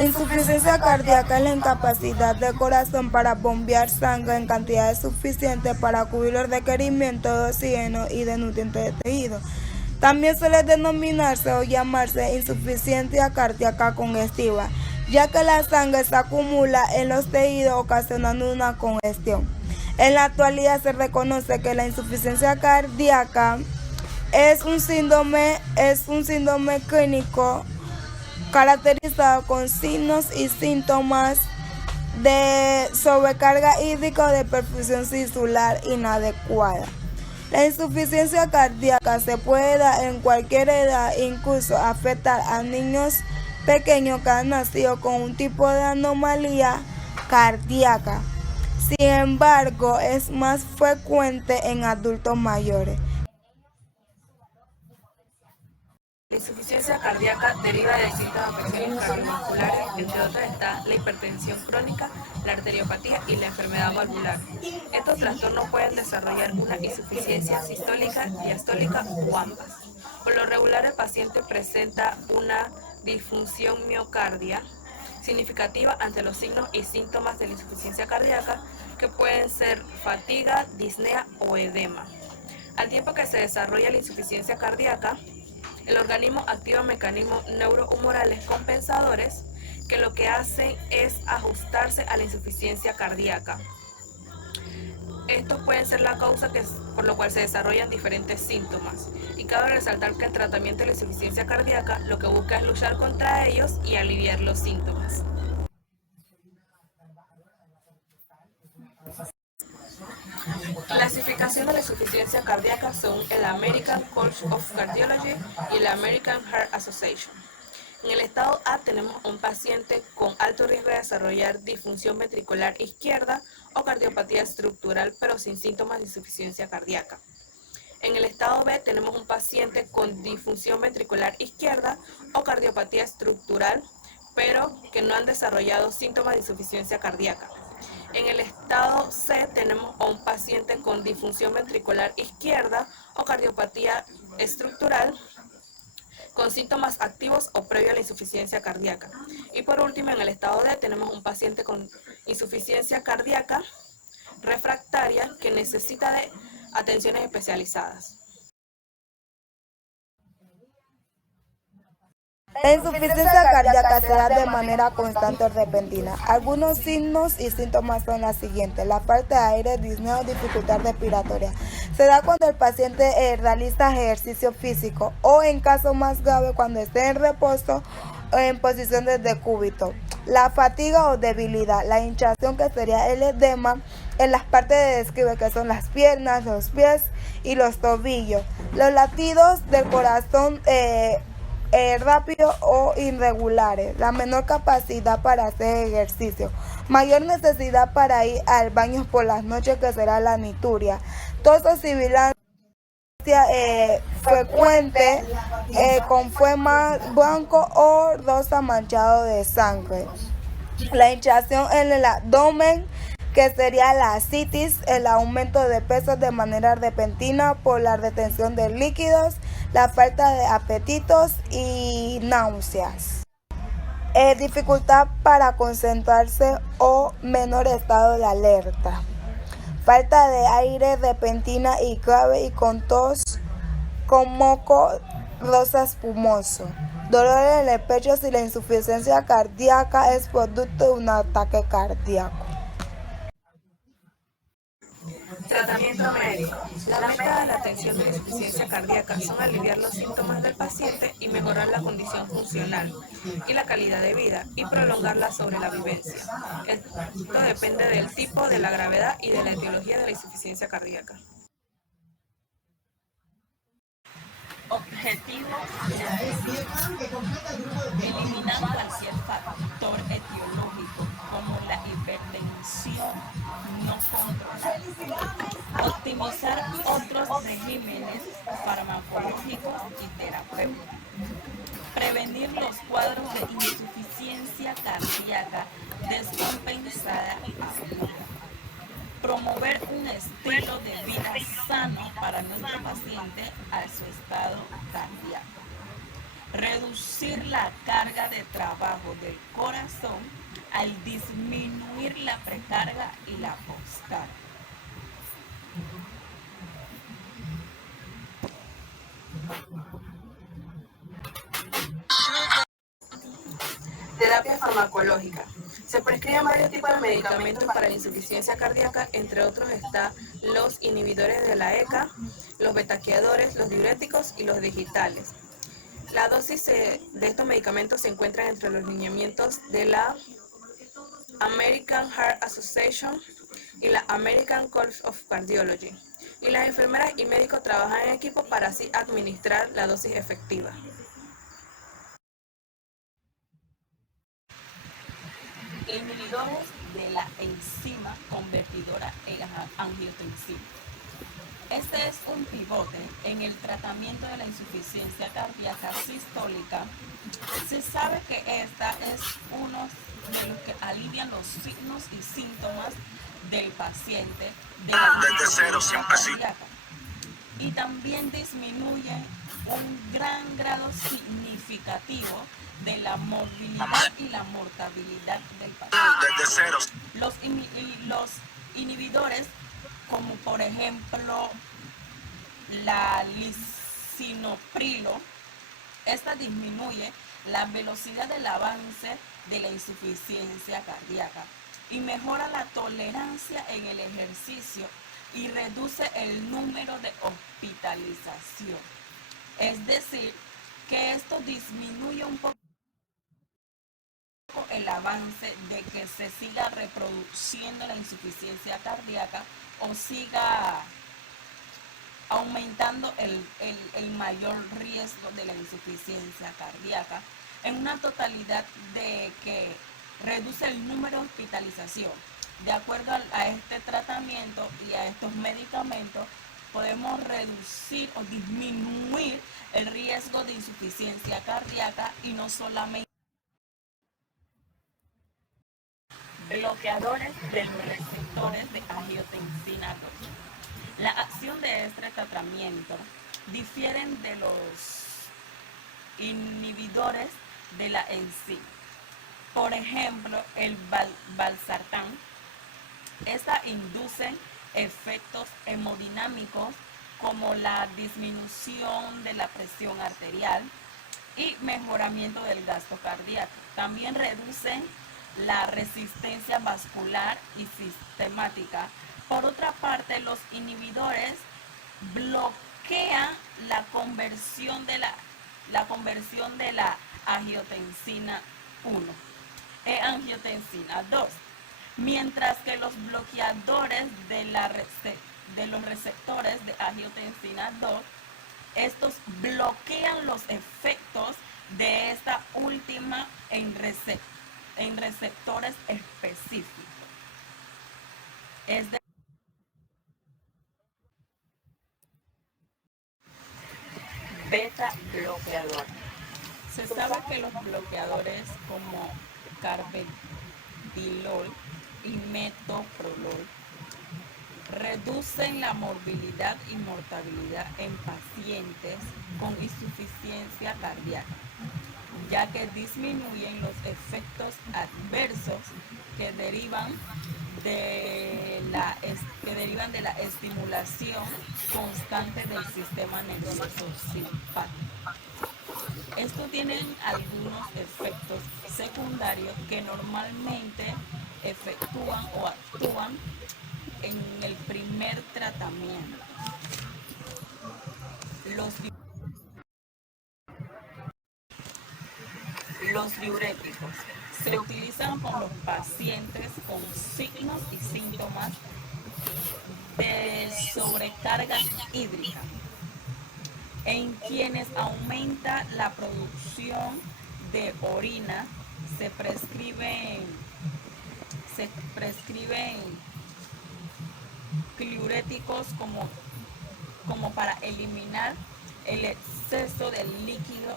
Insuficiencia cardíaca es la incapacidad del corazón para bombear sangre en cantidades suficientes para cubrir los requerimientos de oxígeno y de nutrientes del tejido. También suele denominarse o llamarse insuficiencia cardíaca congestiva, ya que la sangre se acumula en los tejidos ocasionando una congestión. En la actualidad se reconoce que la insuficiencia cardíaca es un síndrome clínico caracterizado con signos y síntomas de sobrecarga hídrica o de perfusión tisular inadecuada. La insuficiencia cardíaca se puede dar en cualquier edad, incluso afectar a niños pequeños que han nacido con un tipo de anomalía cardíaca. Sin embargo, es más frecuente en adultos mayores. La insuficiencia cardíaca deriva de distintas afecciones cardiovasculares, entre otras está la hipertensión crónica, la arteriopatía y la enfermedad valvular. Estos trastornos pueden desarrollar una insuficiencia sistólica, diastólica o ambas. Por lo regular, el paciente presenta una disfunción miocardia significativa ante los signos y síntomas de la insuficiencia cardíaca, que pueden ser fatiga, disnea o edema. Al tiempo que se desarrolla la insuficiencia cardíaca, el organismo activa mecanismos neurohumorales compensadores que lo que hacen es ajustarse a la insuficiencia cardíaca. Estos pueden ser la causa por lo cual se desarrollan diferentes síntomas. Y cabe resaltar que el tratamiento de la insuficiencia cardíaca lo que busca es luchar contra ellos y aliviar los síntomas. Clasificación de la insuficiencia cardíaca según el American College of Cardiology y la American Heart Association. En el estado A tenemos a un paciente con alto riesgo de desarrollar disfunción ventricular izquierda o cardiopatía estructural, pero sin síntomas de insuficiencia cardíaca. En el estado B tenemos un paciente con disfunción ventricular izquierda o cardiopatía estructural, pero que no han desarrollado síntomas de insuficiencia cardíaca. En el estado C tenemos a un paciente con disfunción ventricular izquierda o cardiopatía estructural con síntomas activos o previo a la insuficiencia cardíaca. Y por último, en el estado D tenemos un paciente con insuficiencia cardíaca refractaria que necesita de atenciones especializadas. La insuficiencia cardíaca se da de manera constante o repentina. Algunos signos y síntomas son los siguientes: la falta de aire, disnea o dificultad respiratoria. Se da cuando el paciente realiza ejercicio físico o, en caso más grave, cuando esté en reposo o en posición de decúbito. La fatiga o debilidad, la hinchazón, que sería el edema en las partes de describe, que son las piernas, los pies y los tobillos. Los latidos del corazón rápido o irregulares, la menor capacidad para hacer ejercicio, mayor necesidad para ir al baño por las noches, que será la nituria, tos o sibilancia frecuente con flema blanco o rosa manchado de sangre, la hinchazón en el abdomen, que sería la ascitis, el aumento de peso de manera repentina por la retención de líquidos, la falta de apetitos y náuseas. Dificultad para concentrarse o menor estado de alerta. Falta de aire repentina y grave y con tos, con moco rosa espumoso. Dolor en el pecho si la insuficiencia cardíaca es producto de un ataque cardíaco. Tratamiento médico. La meta de la atención de la insuficiencia cardíaca son aliviar los síntomas del paciente y mejorar la condición funcional y la calidad de vida y prolongarla sobre la vivencia. Esto depende del tipo, de la gravedad y de la etiología de la insuficiencia cardíaca. Objetivo: eliminar cualquier factor etiológico como la hipertensión no controlada, optimizar otros regímenes farmacológicos y terapéuticos, prevenir los cuadros de insuficiencia cardíaca descompensada aguda, promover un estilo de vida sano para nuestro paciente a su estado cardíaco. reducir la carga de trabajo del corazón al disminuir la precarga y la postcarga. Terapia farmacológica. Se prescriben varios tipos de medicamentos para la insuficiencia cardíaca, entre otros están los inhibidores de la ECA, los betaquiadores, los diuréticos y los digitales. La dosis de estos medicamentos se encuentra entre los lineamientos de la American Heart Association y la American College of Cardiology. Y las enfermeras y médicos trabajan en equipo para así administrar la dosis efectiva. Inhibidores de la enzima convertidora en angiotensina. Este es un pivote en el tratamiento de la insuficiencia cardíaca sistólica. Se sabe que esta es uno de los que alivian los signos y síntomas del paciente de la insuficiencia cardíaca y también disminuye un gran grado significativo de la morbilidad y la mortalidad del paciente. Los inhibidores, como por ejemplo la lisinoprilo, esta disminuye la velocidad del avance de la insuficiencia cardíaca y mejora la tolerancia en el ejercicio y reduce el número de hospitalización. Es decir, que esto disminuye un poco el avance de que se siga reproduciendo la insuficiencia cardíaca o siga aumentando el mayor riesgo de la insuficiencia cardíaca en una totalidad de que reduce el número de hospitalización. De acuerdo a este tratamiento y a estos medicamentos, podemos reducir o disminuir el riesgo de insuficiencia cardíaca y no solamente bloqueadores de los receptores de angiotensina 2. La acción de este tratamiento difieren de los inhibidores de la enzima. Por ejemplo, el valsartán. Esta induce efectos hemodinámicos como la disminución de la presión arterial y mejoramiento del gasto cardíaco. También reducen la resistencia vascular y sistemática. Por otra parte, los inhibidores bloquean la conversión de la angiotensina 1 e angiotensina 2, mientras que los bloqueadores de los receptores de angiotensina 2, estos bloquean los efectos de esta última en receptores específicos. Es de beta bloqueador. Se sabe que los bloqueadores como carvedilol y metoprolol reducen la morbilidad y mortalidad en pacientes con insuficiencia cardíaca, ya que disminuyen los efectos adversos que derivan de la estimulación constante del sistema nervioso simpático. Esto tiene algunos efectos secundarios que normalmente efectúan o actúan en el primer tratamiento. Los diuréticos se utilizan con los pacientes con signos y síntomas de sobrecarga hídrica, en quienes aumenta la producción de orina. Se prescriben diuréticos como para eliminar el exceso de líquido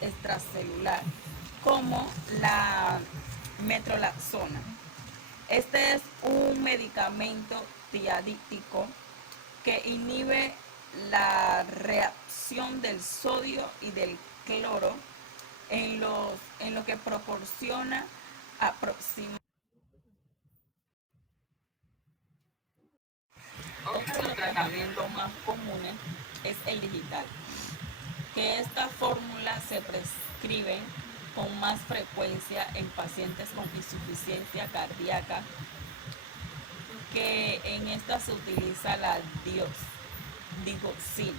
extracelular, como la metrolaxona. Este es un medicamento diadíctico que inhibe la reacción del sodio y del cloro en lo que proporciona aproximadamente. Otro de los tratamientos más comunes es el digital, que esta fórmula se prescribe con más frecuencia en pacientes con insuficiencia cardíaca, que en esta se utiliza la digoxina.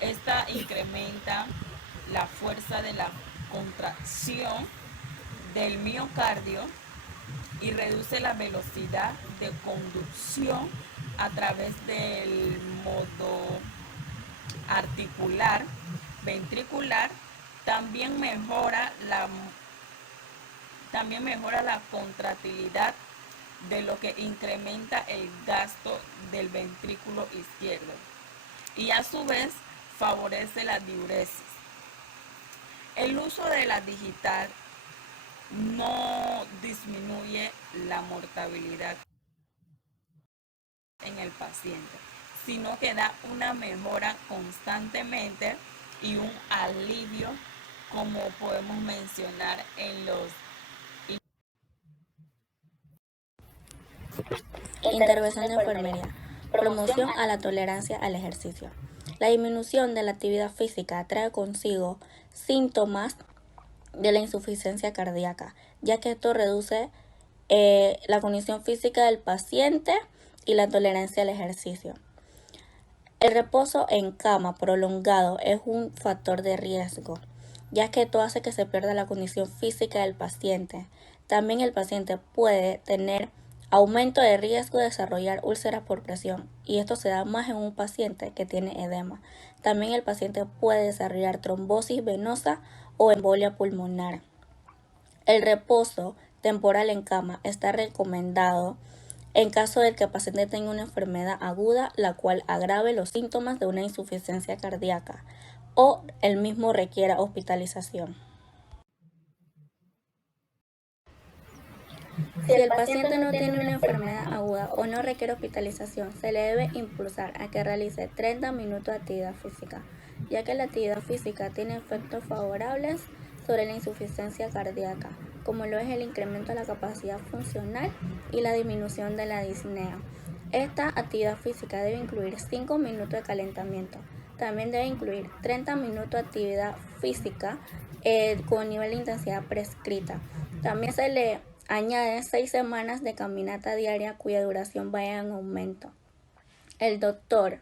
Esta incrementa la fuerza de la contracción del miocardio y reduce la velocidad de conducción a través del modo articular ventricular. También mejora la contractilidad, de lo que incrementa el gasto del ventrículo izquierdo y a su vez favorece la diuresis. El uso de la digital no disminuye la mortalidad en el paciente, sino que da una mejora constantemente y un alivio, como podemos mencionar en los Intervención de enfermería. Promoción a la tolerancia al ejercicio. La disminución de la actividad física trae consigo síntomas de la insuficiencia cardíaca, ya que esto reduce la condición física del paciente y la tolerancia al ejercicio. El reposo en cama prolongado es un factor de riesgo, ya que esto hace que se pierda la condición física del paciente. También el paciente puede tener aumento de riesgo de desarrollar úlceras por presión, y esto se da más en un paciente que tiene edema. También el paciente puede desarrollar trombosis venosa o embolia pulmonar. El reposo temporal en cama está recomendado en caso de que el paciente tenga una enfermedad aguda, la cual agrave los síntomas de una insuficiencia cardíaca o el mismo requiera hospitalización. Si el paciente no tiene una enfermedad aguda o no requiere hospitalización, se le debe impulsar a que realice 30 minutos de actividad física, ya que la actividad física tiene efectos favorables sobre la insuficiencia cardíaca, como lo es el incremento de la capacidad funcional y la disminución de la disnea. Esta actividad física debe incluir 5 minutos de calentamiento. También debe incluir 30 minutos de actividad física con nivel de intensidad prescrita. También se le añade 6 semanas de caminata diaria cuya duración vaya en aumento. El doctor,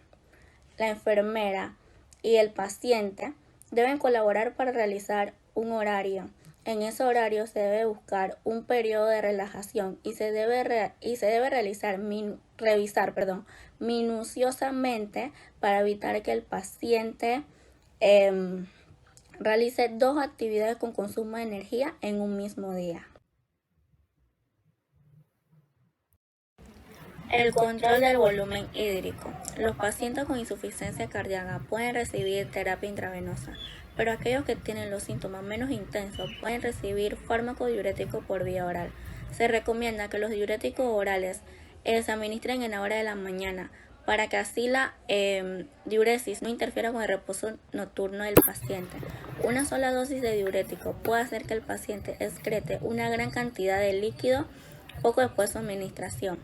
la enfermera y el paciente deben colaborar para realizar un horario. En ese horario se debe buscar un periodo de relajación y se debe revisar minuciosamente para evitar que el paciente realice 2 actividades con consumo de energía en un mismo día. El control del volumen hídrico. Los pacientes con insuficiencia cardíaca pueden recibir terapia intravenosa, pero aquellos que tienen los síntomas menos intensos pueden recibir fármaco diurético por vía oral. Se recomienda que los diuréticos orales se administren en la hora de la mañana para que así la diuresis no interfiera con el reposo nocturno del paciente. Una sola dosis de diurético puede hacer que el paciente excrete una gran cantidad de líquido poco después de su administración.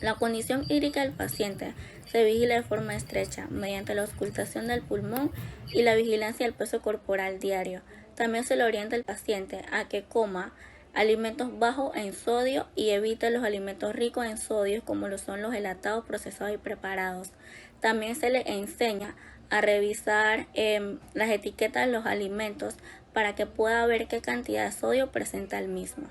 La condición hídrica del paciente se vigila de forma estrecha mediante la auscultación del pulmón y la vigilancia del peso corporal diario. También se le orienta al paciente a que coma alimentos bajos en sodio y evite los alimentos ricos en sodio, como lo son los enlatados, procesados y preparados. También se le enseña a revisar las etiquetas de los alimentos para que pueda ver qué cantidad de sodio presenta el mismo.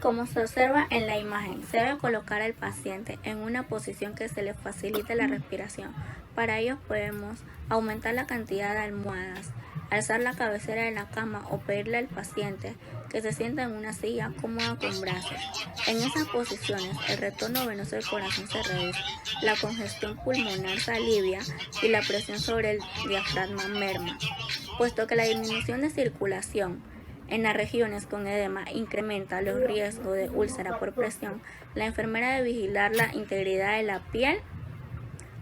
Como se observa en la imagen, se debe colocar al paciente en una posición que se le facilite la respiración. Para ello podemos aumentar la cantidad de almohadas, alzar la cabecera de la cama o pedirle al paciente que se sienta en una silla cómoda con brazos. En esas posiciones, el retorno venoso del corazón se reduce, la congestión pulmonar se alivia y la presión sobre el diafragma merma, puesto que la disminución de circulación en las regiones con edema incrementa los riesgos de úlcera por presión. La enfermera debe vigilar la integridad de la piel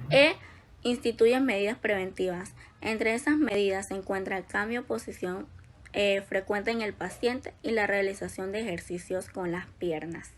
e instituye medidas preventivas. Entre esas medidas se encuentra el cambio de posición frecuente en el paciente y la realización de ejercicios con las piernas.